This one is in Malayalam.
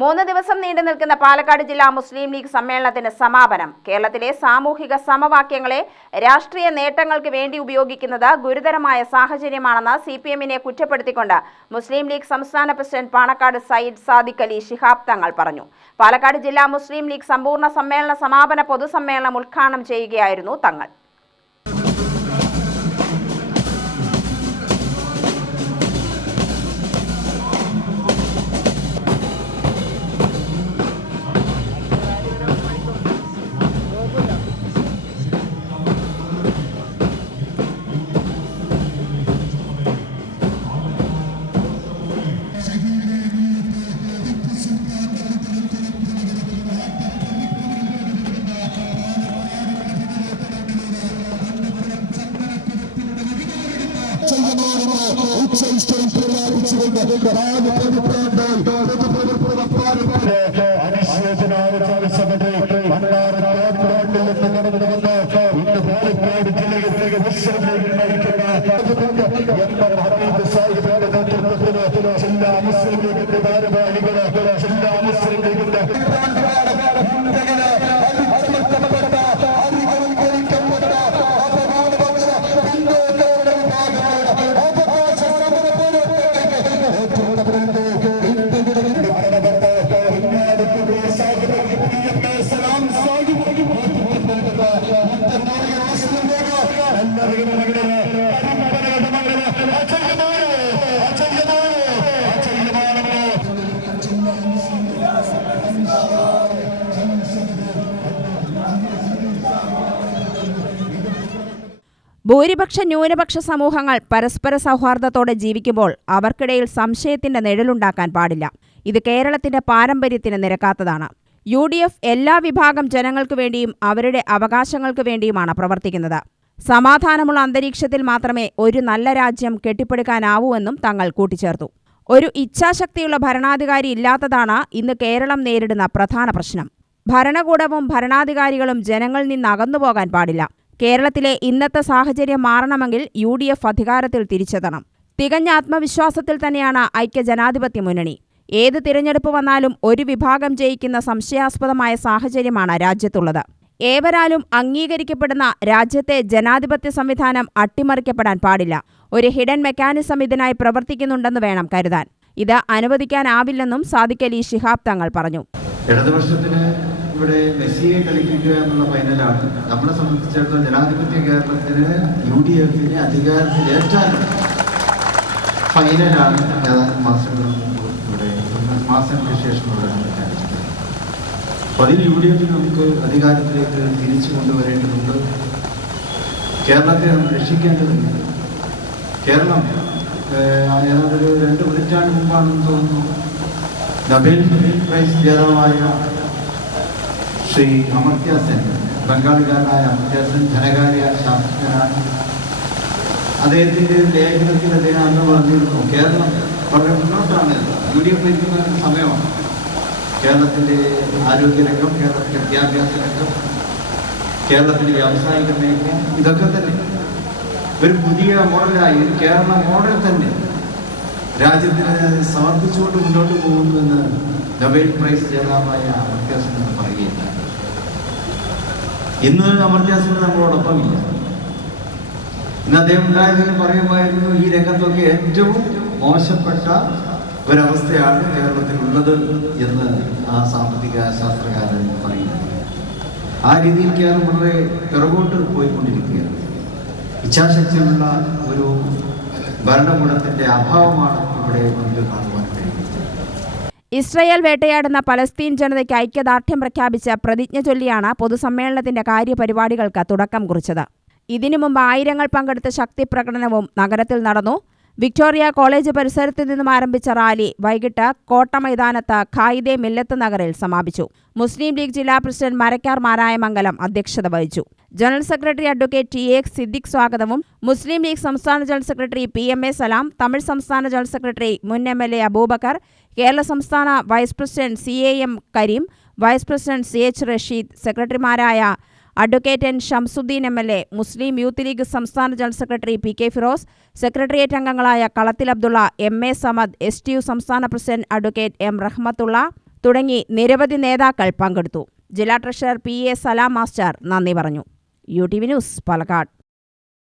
3 ദിവസം നീണ്ടു നിൽക്കുന്ന പാലക്കാട് ജില്ലാ മുസ്ലിം ലീഗ് സമ്മേളനത്തിന് സമാപനം. കേരളത്തിലെ സാമൂഹിക സമവാക്യങ്ങളെ രാഷ്ട്രീയ നേട്ടങ്ങൾക്ക് വേണ്ടി ഉപയോഗിക്കുന്നത് ഗുരുതരമായ സാഹചര്യമാണെന്ന് സിപിഎമ്മിനെ കുറ്റപ്പെടുത്തിക്കൊണ്ട് മുസ്ലിം ലീഗ് സംസ്ഥാന പ്രസിഡന്റ് പാണക്കാട് സയ്യിദ് സാദിഖ് അലി ശിഹാബ് തങ്ങൾ പറഞ്ഞു. പാലക്കാട് ജില്ലാ മുസ്ലിം ലീഗ് സമ്പൂർണ്ണ സമ്മേളന സമാപന പൊതുസമ്മേളനം ഉദ്ഘാടനം ചെയ്യുകയായിരുന്നു തങ്ങൾ. ഭൂരിപക്ഷ ന്യൂനപക്ഷ സമൂഹങ്ങൾ പരസ്പര സൗഹാർദ്ദത്തോടെ ജീവിക്കുമ്പോൾ അവർക്കിടയിൽ സംശയത്തിന്റെ നിഴലുണ്ടാക്കാൻ പാടില്ല. ഇത് കേരളത്തിന്റെ പാരമ്പര്യത്തിന് നിരക്കാത്തതാണ്. UDF എല്ലാ വിഭാഗം ജനങ്ങൾക്കു വേണ്ടിയും അവരുടെ അവകാശങ്ങൾക്ക് വേണ്ടിയുമാണ് പ്രവർത്തിക്കുന്നത്. സമാധാനമുള്ള അന്തരീക്ഷത്തിൽ മാത്രമേ ഒരു നല്ല രാജ്യം കെട്ടിപ്പടുക്കാനാവൂവെന്നും തങ്ങൾ കൂട്ടിച്ചേർത്തു. ഒരു ഇച്ഛാശക്തിയുള്ള ഭരണാധികാരി ഇല്ലാത്തതാണ് ഇന്ന് കേരളം നേരിടുന്ന പ്രധാന പ്രശ്നം. ഭരണകൂടവും ഭരണാധികാരികളും ജനങ്ങളിൽ നിന്ന് അകന്നുപോകാൻ പാടില്ല. കേരളത്തിലെ ഇന്നത്തെ സാഹചര്യം മാറണമെങ്കിൽ UDF അധികാരത്തിൽ തിരിച്ചെത്തണം. തികഞ്ഞ ആത്മവിശ്വാസത്തിൽ തന്നെയാണ് ഐക്യജനാധിപത്യ മുന്നണി. ഏത് തിരഞ്ഞെടുപ്പ് വന്നാലും ഒരു വിഭാഗം ജയിക്കുന്ന സംശയാസ്പദമായ സാഹചര്യമാണ് രാജ്യത്തുള്ളത്. ഏവരാലും അംഗീകരിക്കപ്പെടുന്ന രാജ്യത്തെ ജനാധിപത്യ സംവിധാനം അട്ടിമറിക്കപ്പെടാൻ പാടില്ല. ഒരു ഹിഡൻ മെക്കാനിസം ഇതിനായി പ്രവർത്തിക്കുന്നുണ്ടെന്ന് വേണം കരുതാൻ. ഇത് അനുവദിക്കാനാവില്ലെന്നും സാദിഖ് അലി ശിഹാബ് തങ്ങൾ പറഞ്ഞു. ഇവിടെ മെസ്സിയെ കളിപ്പിക്കുക എന്നുള്ള ഫൈനലാണ്. നമ്മളെ സംബന്ധിച്ചിടത്തോളം ജനാധിപത്യ കേരളത്തിന് UDFനെ അധികാരത്തിലേറ്റാൻ ഫൈനലാണ് ഏതാനും മാസങ്ങൾക്ക് ശേഷം ഇവിടെ. അപ്പോൾ അതിൽ UDF നമുക്ക് അധികാരത്തിലേക്ക് തിരിച്ചു കൊണ്ടുവരേണ്ടതുണ്ട്. കേരളത്തെ നമുക്ക് രക്ഷിക്കേണ്ടതുണ്ട്. കേരളം ഏതാണ്ട് 2 പതിറ്റാണ്ട് മുമ്പാണെന്ന് തോന്നുന്നു നൊബേൽ പ്രൈസ് ജേതാവായ ശ്രീ അമർത്യ സെൻ, ബംഗാളിക്കാരനായ അമർത്യ സെൻ ധനകാര്യ ശാസ്ത്രജ്ഞനാണ്. അദ്ദേഹത്തിൻ്റെ ലേഖനത്തിൽ അദ്ദേഹം അന്ന് പറഞ്ഞിരുന്നു, കേരളം വളരെ മുന്നോട്ടാണ്, UDF ഇരിക്കുന്ന സമയമാണ്. കേരളത്തിൻ്റെ ആരോഗ്യരംഗം, കേരളത്തിൻ്റെ വിദ്യാഭ്യാസ രംഗം, കേരളത്തിൻ്റെ വ്യാവസായിക മേഖല, ഇതൊക്കെ തന്നെ ഒരു പുതിയ മോഡലായി, ഒരു കേരള മോഡൽ തന്നെ രാജ്യത്തിന് സമർപ്പിച്ചുകൊണ്ട് മുന്നോട്ട് പോകുന്നുവെന്ന് നൊബേൽ പ്രൈസ് ജേതാവായ അമർത്യ സെൻ എന്ന് പറയുകയില്ല. ഇന്ന് അമർത്യ സെൻ നമ്മളോടൊപ്പമില്ല. ഇന്ന് അദ്ദേഹം ഉണ്ടായതിന് പറയുമായിരുന്നു, ഈ രംഗത്തൊക്കെ ഏറ്റവും മോശപ്പെട്ട ഒരവസ്ഥയാണ് കേരളത്തിലുള്ളത് എന്ന് ആ സാമ്പത്തിക ശാസ്ത്രകാരൻ പറയുന്നത്. ആ രീതിയിൽ കേരളം വളരെ പിറകോട്ട് പോയിക്കൊണ്ടിരിക്കുകയാണ്. ഇച്ഛാശക്തിയുള്ള ഒരു ഭരണകൂടത്തിന്റെ അഭാവമാണ് ഇവിടെ നമുക്ക് കാണുവാൻ കഴിയുന്നത്. ഇസ്രയേൽ വേട്ടയാടുന്ന പലസ്തീൻ ജനതയ്ക്ക് ഐക്യദാർഢ്യം പ്രഖ്യാപിച്ച പ്രതിജ്ഞ ചൊല്ലിയാണ് പൊതുസമ്മേളനത്തിന്റെ കാര്യപരിപാടികൾക്ക് തുടക്കം കുറിച്ചത്. ഇതിനു മുമ്പ് ആയിരങ്ങൾ പങ്കെടുത്ത ശക്തി പ്രകടനവും നഗരത്തിൽ നടന്നു. വിക്ടോറിയ കോളേജ് പരിസരത്തു നിന്നും ആരംഭിച്ച റാലി വൈകിട്ട് കോട്ട മൈതാനത്ത് ഖായിദെ മില്ലത്ത് നഗറിൽ സമാപിച്ചു. മുസ്ലിം ലീഗ് ജില്ലാ പ്രസിഡന്റ് മരക്കാർ മാരായമംഗലം അധ്യക്ഷത വഹിച്ചു. General secretary advocate TX Siddique സ്വാഗതവും മുസ്ലിം ലീഗ് സംസ്ഥാന general secretary PMA Salam, Tamil സംസ്ഥാന ജനറൽ സെക്രട്ടറി മുൻ MLA അബൂബക്കർ, കേരള സംസ്ഥാന vice president CAM Kareem, vice president CH Rasheed, സെക്രട്ടറിമാരായ advocate N Shamsuddin MLA, Muslim youth League സംസ്ഥാന general secretary PK Firos, secretariat അംഗങ്ങളായ കളത്തിൽ അബ്ദുള്ള, MA സമദ്, STU സംസ്ഥാന പ്രസിഡന്റ് അഡ്വക്കേറ്റ് M റഹ്മത്തുള്ള, തുടങ്ങി നിരവധി നേതാക്കൾ പങ്കെടുത്തു. ജില്ലാ ട്രഷറർ PA സലാം മാസ്റ്റർ നന്ദി പറഞ്ഞു. UTV news, Palakkad.